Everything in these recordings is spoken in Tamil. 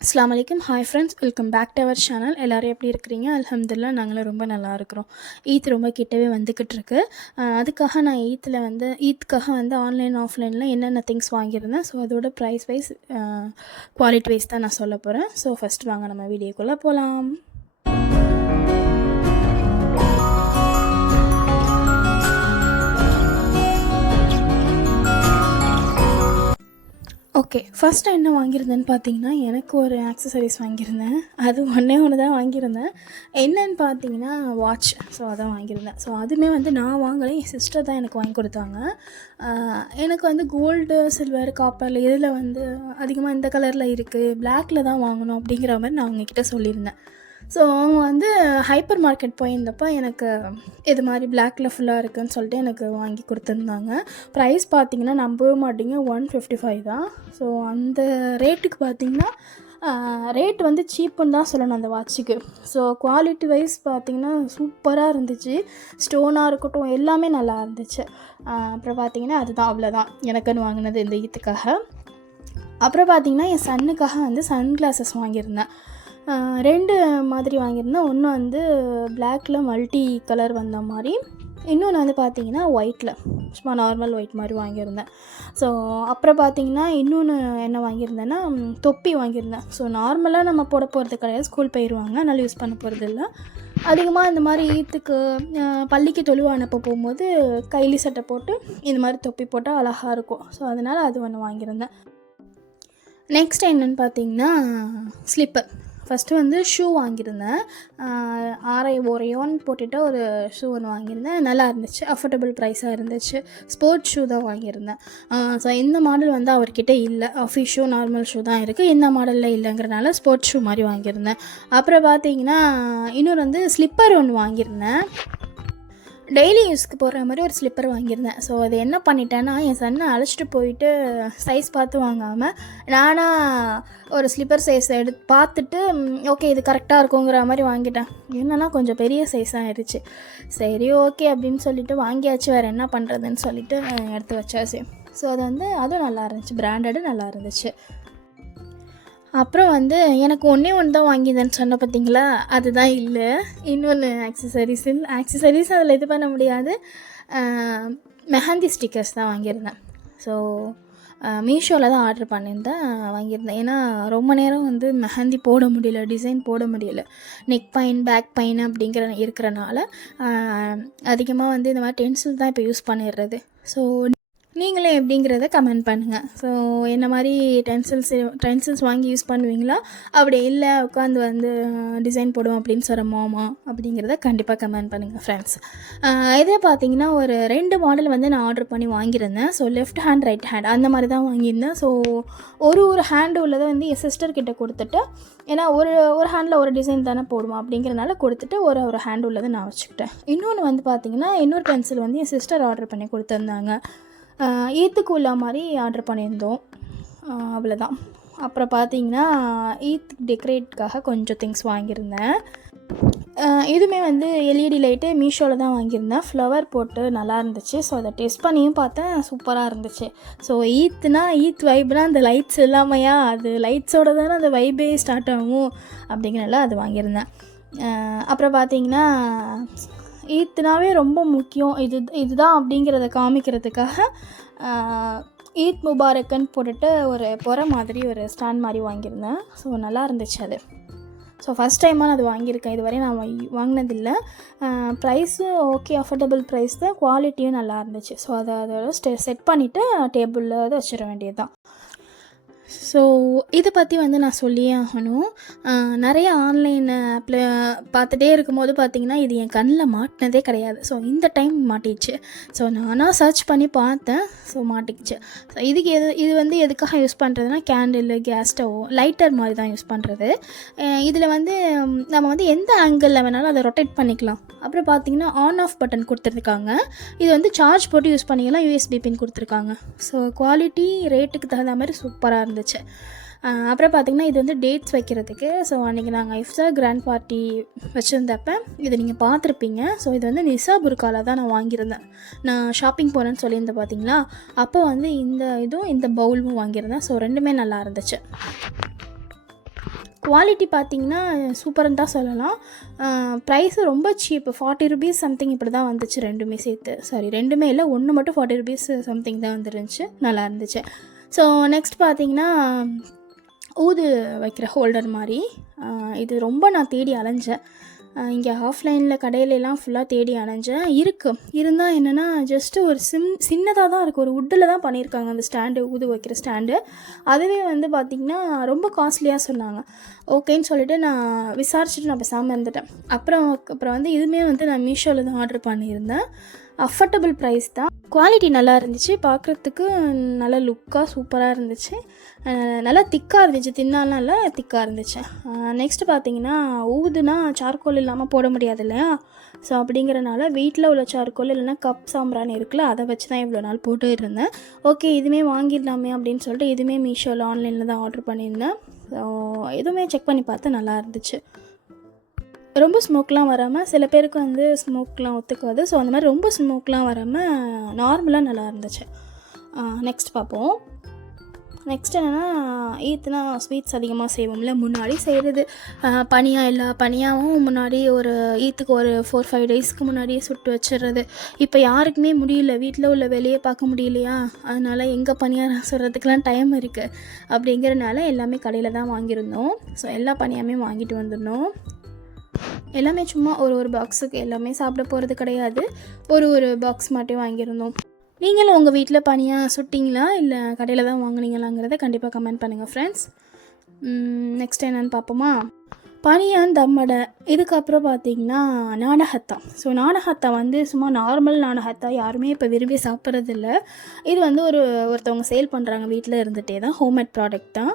அஸ்ஸலாமு அலைக்கும். Hi friends, welcome back to our channel. எல்லோரும் எப்படி இருக்கிறீங்க? அல்ஹம்துலில்லாஹ் நாங்களும் ரொம்ப நல்லா இருக்கிறோம். ஈத் ரொம்ப கிட்டவே வந்துக்கிட்டு இருக்கு. அதுக்காக நான் ஈத்க்காக வந்து ஆன்லைன் ஆஃப்லைனில் என்னென்ன திங்ஸ் வாங்கியிருந்தேன். ஸோ அதோட ப்ரைஸ் வைஸ் குவாலிட்டி வைஸ் தான் நான் சொல்ல போகிறேன். ஸோ ஃபஸ்ட் வாங்க நம்ம வீடியோக்குள்ளே போகலாம். ஓகே, ஃபஸ்ட்டு என்ன வாங்கியிருந்தேன்னு பார்த்தீங்கன்னா, எனக்கு ஒரு ஆக்சஸரீஸ் வாங்கியிருந்தேன். அது ஒன்று தான் வாங்கியிருந்தேன். என்னன்னு பார்த்தீங்கன்னா வாட்ச். ஸோ அதான் வாங்கியிருந்தேன். ஸோ அதுவுமே வந்து நான் வாங்கலை, என் சிஸ்டர் தான் எனக்கு வாங்கி கொடுத்தாங்க. எனக்கு வந்து கோல்டு, சில்வர், காப்பரில் இதில் வந்து அதிகமாக இந்த கலரில் இருக்குது, பிளாக்கில் தான் வாங்கணும் அப்படிங்கிற மாதிரி நான் அவங்கக்கிட்ட சொல்லியிருந்தேன். ஸோ அவங்க வந்து ஹைப்பர் மார்க்கெட் போயிருந்தப்போ எனக்கு இது மாதிரி பிளாக்கில் ஃபுல்லாக இருக்குதுன்னு சொல்லிட்டு எனக்கு வாங்கி கொடுத்துருந்தாங்க. ப்ரைஸ் பார்த்திங்கன்னா நம்பவே மாட்டிங்க, 155 தான். ஸோ அந்த ரேட்டுக்கு பார்த்திங்கன்னா ரேட் வந்து சீப்புன்னு தான் சொல்லணும் அந்த வாட்சுக்கு. ஸோ குவாலிட்டி வைஸ் பார்த்திங்கன்னா சூப்பராக இருந்துச்சு. ஸ்டோனாக இருக்கட்டும் எல்லாமே நல்லா இருந்துச்சு. அப்புறம் பார்த்திங்கன்னா அதுதான், அவ்வளோதான் எனக்குன்னு வாங்கினது இந்த ஈத்துக்காக. அப்புறம் பார்த்திங்கன்னா என் சன்னுக்காக வந்து சன் கிளாஸஸ் வாங்கியிருந்தேன். 2 மாதிரி வாங்கியிருந்தேன். ஒன்று வந்து பிளாக்கில் மல்டி கலர் வந்த மாதிரி, இன்னொன்று வந்து பார்த்திங்கன்னா ஒயிட்டில் சும்மா நார்மல் ஒயிட் மாதிரி வாங்கியிருந்தேன். ஸோ அப்புறம் பார்த்திங்கன்னா இன்னொன்று என்ன வாங்கியிருந்தேன்னா தொப்பி வாங்கியிருந்தேன். ஸோ நார்மலாக நம்ம போட போகிறது கிடையாது, ஸ்கூல் போயிடுவாங்க, அதனால் யூஸ் பண்ண போகிறது இல்லை. அதிகமாக இந்த மாதிரி ஈத்துக்கு பள்ளிக்கு தொழுவ அனுப்ப போகும்போது கைலி சட்டை போட்டு இந்த மாதிரி தொப்பி போட்டால் அழகாக இருக்கும். ஸோ அதனால் அது ஒன்று வாங்கியிருந்தேன். நெக்ஸ்ட் என்னென்னு பார்த்திங்கன்னா ஸ்லிப்பர். ஃபஸ்ட்டு வந்து ஷூ வாங்கியிருந்தேன். ஓரையோன்னு போட்டுட்டு ஒரு ஷூ ஒன்று வாங்கியிருந்தேன். நல்லா இருந்துச்சு, அஃபோர்டபுள் ப்ரைஸாக இருந்துச்சு. ஸ்போர்ட்ஸ் ஷூ தான் வாங்கியிருந்தேன். ஸோ இந்த மாடல் வந்து அவர்கிட்ட இல்லை, ஆஃபீஸ் ஷூ நார்மல் ஷூ தான் இருக்குது. இந்த மாடலில் இல்லைங்கிறனால ஸ்போர்ட்ஸ் ஷூ மாதிரி வாங்கியிருந்தேன். அப்புறம் பார்த்திங்கன்னா இன்னொரு வந்து ஸ்லிப்பர் ஒன்று வாங்கியிருந்தேன். டெய்லி யூஸ்க்கு போடுற மாதிரி ஒரு ஸ்லிப்பர் வாங்கியிருந்தேன். ஸோ அது என்ன பண்ணிட்டேன்னா, என் சன்னை அழைச்சிட்டு போயிட்டு சைஸ் பார்த்து வாங்காமல் நானாக ஒரு ஸ்லிப்பர் சைஸ் பார்த்துட்டு ஓகே இது கரெக்டாக இருக்குங்கிற மாதிரி வாங்கிட்டேன். என்னென்னா கொஞ்சம் பெரிய சைஸாக ஆயிடுச்சு. சரி ஓகே அப்படின்னு சொல்லிவிட்டு வாங்கியாச்சு, வேறு என்ன பண்ணுறதுன்னு சொல்லிவிட்டு எடுத்து வச்சாச்சு. ஸோ அது வந்து அதுவும் நல்லா இருந்துச்சு, பிராண்டடு நல்லா இருந்துச்சு. அப்புறம் வந்து எனக்கு ஒன்று தான் வாங்கியிருந்தேன்னு சொன்ன பார்த்தீங்களா, அதுதான் இல்லை, இன்னொன்று ஆக்சசரிஸ் அதில் இது பண்ண முடியாது. மெஹந்தி ஸ்டிக்கர்ஸ் தான் வாங்கியிருந்தேன். ஸோ மீஷோவில் தான் ஆர்டர் பண்ணியிருந்தேன், வாங்கியிருந்தேன். ஏன்னா ரொம்ப நேரம் வந்து மெஹந்தி போட முடியல, டிசைன் போட முடியல, நெக் பெயின் பேக் பெயின் இருக்கிறனால அதிகமாக வந்து இந்த மாதிரி டென்சில் தான் இப்போ யூஸ் பண்ணிடுறது. ஸோ நீங்களே எப்படிங்கிறத கமெண்ட் பண்ணுங்கள். ஸோ என்ன மாதிரி டென்சில்ஸ் வாங்கி யூஸ் பண்ணுவீங்களா, அப்படி இல்லை உட்காந்து வந்து டிசைன் போடுவோம் அப்படின்னு சிரமமா அப்படிங்கிறத கண்டிப்பாக கமெண்ட் பண்ணுங்கள் ஃப்ரெண்ட்ஸ். இதே பார்த்தீங்கன்னா ஒரு 2 மாடல் வந்து நான் ஆர்டர் பண்ணி வாங்கியிருந்தேன். So left hand right hand அந்த மாதிரி தான் வாங்கியிருந்தேன். ஸோ ஒரு ஹேண்டு உள்ளதை வந்து என் சிஸ்டர்கிட்ட கொடுத்துட்டு, ஏன்னா ஒரு ஹேண்டில் ஒரு டிசைன் தானே போடுவோம் அப்படிங்கிறனால கொடுத்துட்டு ஒரு ஹேண்டு உள்ளதை நான் வச்சுக்கிட்டேன். இன்னொன்று வந்து பார்த்திங்கன்னா இன்னொரு பென்சில் வந்து என் சிஸ்டர் ஆர்டர் பண்ணி கொடுத்துருந்தாங்க. ஈத்துக்கு உள்ள மாதிரி ஆர்டர் பண்ணியிருந்தோம், அவ்வளோதான். அப்புறம் பார்த்திங்கன்னா ஈத் டெக்கரேட்காக கொஞ்சம் திங்ஸ் வாங்கியிருந்தேன். இதுவுமே வந்து எல்இடி லைட்டு மீஷோவில் தான் வாங்கியிருந்தேன். ஃப்ளவர் போட்டு நல்லா இருந்துச்சு. ஸோ அதை டெஸ்ட் பண்ணியும் பார்த்தேன், சூப்பராக இருந்துச்சு. ஸோ ஈத் வைப்னா அந்த லைட்ஸ் இல்லாமையா, அது லைட்ஸோடு தானே அந்த வைபே ஸ்டார்ட் ஆகும் அப்படிங்கிறனால அது வாங்கியிருந்தேன். அப்புறம் பார்த்திங்கன்னா ஈத்னாவே ரொம்ப முக்கியம், இதுதான் அப்படிங்கிறத காமிக்கிறதுக்காக ஈத் முபாரக்குன்னு போட்டுட்டு ஒரு பொறை மாதிரி ஒரு ஸ்டாண்ட் மாதிரி வாங்கியிருந்தேன். ஸோ நல்லா இருந்துச்சு அது. ஸோ ஃபஸ்ட் டைமாக நான் அது வாங்கியிருக்கேன், இதுவரையும் நான் வாங்கினதில்லை. ப்ரைஸும் ஓகே, அஃபோர்டபுள் ப்ரைஸ் தான், குவாலிட்டியும் நல்லா இருந்துச்சு. ஸோ அதோட செட் பண்ணிவிட்டு டேபிளில் அதை வச்சிட வேண்டியது தான். ஸோ இதை பற்றி வந்து நான் சொல்லியே ஆகணும். நிறைய ஆன்லைன் ஆப்பில் பார்த்துட்டே இருக்கும்போது பார்த்திங்கன்னா இது என் கண்ணில் மாட்டினதே கிடையாது. ஸோ இந்த டைம் மாட்டிடுச்சு. ஸோ நானாக சர்ச் பண்ணி பார்த்தேன், ஸோ மாட்டிக்கிச்சு. ஸோ இது வந்து எதுக்காக யூஸ் பண்ணுறதுனா, கேண்டில், கேஸ் ஸ்டவ், லைட்டர் மாதிரி தான் யூஸ் பண்ணுறது. இதில் வந்து நம்ம வந்து எந்த ஆங்கிளில் வேணாலும் அதை ரொட்டேட் பண்ணிக்கலாம். அப்புறம் பார்த்திங்கன்னா ஆன் ஆஃப் பட்டன் கொடுத்துருக்காங்க. இது வந்து சார்ஜ் போட்டு யூஸ் பண்ணிக்கலாம், யூஎஸ்பி பின் கொடுத்துருக்காங்க. ஸோ குவாலிட்டி ரேட்டுக்கு தகுந்த மாதிரி சூப்பராக இருந்துச்சு. அப்புறம் பார்த்திங்கன்னா இது வந்து டேட்ஸ் வைக்கிறதுக்கு. ஸோ அன்றைக்கி நாங்கள் இஃப்தார் கிராண்ட் பார்ட்டி வச்சுருந்தப்ப இதை நீங்கள் பார்த்துருப்பீங்க. ஸோ இது வந்து நிசா புர்காவில் தான் நான் வாங்கியிருந்தேன். நான் ஷாப்பிங் போனேன்னு சொல்லியிருந்தேன் பார்த்தீங்களா, அப்போ வந்து இந்த பவுலும் வாங்கியிருந்தேன். ஸோ ரெண்டுமே நல்லா இருந்துச்சு. குவாலிட்டி பார்த்திங்கன்னா சூப்பர்னு தான் சொல்லலாம். ப்ரைஸு ரொம்ப சீப்பு, 40 ருபீஸ் சம்திங் இப்படி தான் வந்துச்சு ரெண்டுமே சேர்த்து. சாரி, ரெண்டுமே இல்லை, ஒன்று மட்டும் 40 ருபீஸ் சம்திங் தான் வந்துருந்துச்சு. நல்லா இருந்துச்சு. ஸோ நெக்ஸ்ட் பார்த்திங்கன்னா ஊது வைக்கிற ஹோல்டர் மாதிரி. இது ரொம்ப நான் தேடி அலைஞ்சேன். இங்கே ஆஃப்லைனில் கடையிலலாம் ஃபுல்லாக தேடி அலைஞ்சேன். இருந்தால் என்னென்னா ஜஸ்ட்டு ஒரு சின்னதாக தான் இருக்குது. ஒரு வுட்டில் தான் பண்ணியிருக்காங்க அந்த ஸ்டாண்டு, ஊது வைக்கிற ஸ்டாண்டு. அதுவே வந்து பார்த்திங்கன்னா ரொம்ப காஸ்ட்லியாக சொன்னாங்க. ஓகேன்னு சொல்லிவிட்டு நான் விசாரிச்சுட்டு நான் பேசாமல் இருந்துட்டேன். அப்புறம் வந்து இதுவுமே வந்து நான் மீஷோவில் தான் ஆர்டர் பண்ணியிருந்தேன். அஃபர்டபுள் ப்ரைஸ் தான். குவாலிட்டி நல்லா இருந்துச்சு, பார்க்குறதுக்கு நல்லா லுக்காக சூப்பராக இருந்துச்சு. நல்லா திக்காக இருந்துச்சு, தின்னாலாம் இல்லை, திக்காக இருந்துச்சு. நெக்ஸ்ட்டு பார்த்திங்கன்னா ஊதுனா சார்கோல் இல்லாமல் போட முடியாது இல்லையா? ஸோ அப்படிங்கிறனால வீட்டில் உள்ள சார்கோல் இல்லைனா கப் சாம்பிராணி இருக்குல்ல, அதை வச்சு தான் இவ்வளோ நாள் போட்டு இருந்தேன். ஓகே, இதுவுமே வாங்கிடலாமே அப்படின்னு சொல்லிட்டு இதுவுமே மீஷோவில் ஆன்லைனில் தான் ஆர்டர் பண்ணியிருந்தேன். ஸோ எதுவுமே செக் பண்ணி பார்த்தா நல்லா இருந்துச்சு. ரொம்ப ஸ்மோக்லாம் வராமல், சில பேருக்கு வந்து ஸ்மோக்லாம் ஒத்துக்காது. ஸோ அந்த மாதிரி ரொம்ப ஸ்மோக்லாம் வராமல் நார்மலாக நல்லா இருந்துச்சு. நெக்ஸ்ட் பார்ப்போம். நெக்ஸ்ட் என்னென்னா, ஈத்னா ஸ்வீட்ஸ் அதிகமாக செய்வோம்ல, முன்னாடி செய்கிறது எல்லா பனியாவும் முன்னாடி ஒரு ஈத்துக்கு ஒரு 4-5 டேஸ்க்கு முன்னாடியே சுட்டு வச்சிடுறது. இப்போ யாருக்குமே முடியல, வீட்டில் உள்ள வெளியே பார்க்க முடியலையா, அதனால் எங்கே பனியாரம் சுடுறதுக்கெலாம் டைம் இருக்குது. அப்படிங்கிறனால எல்லாமே கடையில் தான் வாங்கியிருந்தோம். ஸோ எல்லா பனியாமே வாங்கிட்டு வந்துடணும். எல்லாமே சும்மா ஒரு பாக்ஸுக்கு எல்லாமே சாப்பிட போகிறது கிடையாது. ஒரு பாக்ஸ் மட்டும் வாங்கியிருந்தோம். நீங்களும் உங்கள் வீட்டில் பனியாக சுட்டிங்களா இல்லை கடையில் தான் வாங்கினீங்களாங்கிறத கண்டிப்பாக கமெண்ட் பண்ணுங்கள் ஃப்ரெண்ட்ஸ். நெக்ஸ்ட் என்னென்னு பார்ப்போமா? பனியான் தம்மடை. இதுக்கப்புறம் பார்த்திங்கன்னா நாடகத்தா. ஸோ நாடகத்தா வந்து சும்மா நார்மல் நாடகத்தா யாருமே இப்போ விரும்பி சாப்பிட்றதில்ல. இது வந்து ஒருத்தவங்க சேல் பண்ணுறாங்க வீட்டில் இருந்துகிட்டே தான், ஹோம்மேட் ப்ராடக்ட் தான்.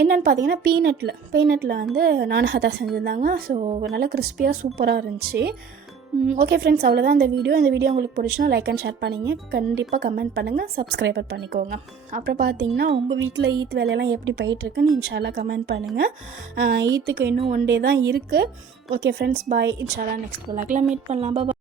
என்னென்னு பார்த்தீங்கன்னா பீனட்டில் வந்து நாடகத்தா செஞ்சுருந்தாங்க. ஸோ நல்லா கிறிஸ்பியாக சூப்பராக இருந்துச்சு. ஓகே ஃப்ரெண்ட்ஸ், அவ்வளோதான் இந்த வீடியோ உங்களுக்கு பிடிச்சுன்னா லைக் அண்ட் ஷேர் பண்ணிங்க. கண்டிப்பாக கமெண்ட் பண்ணுங்கள், சப்ஸ்கிரைபர் பண்ணிக்கோங்க. அப்புறம் பார்த்தீங்கன்னா உங்கள் வீட்டில் ஈத் வேலையெல்லாம் எப்படி போயிட்டுருக்குன்னு இன்ஷால்லா கமெண்ட் பண்ணுங்கள். ஈத்துக்கு இன்னும் 1 டே தான் இருக்குது. ஓகே ஃப்ரெண்ட்ஸ், பாய். இன்ஷால்லா நெக்ஸ்ட் விலாகில் மீட் பண்ணலாம். பாய்.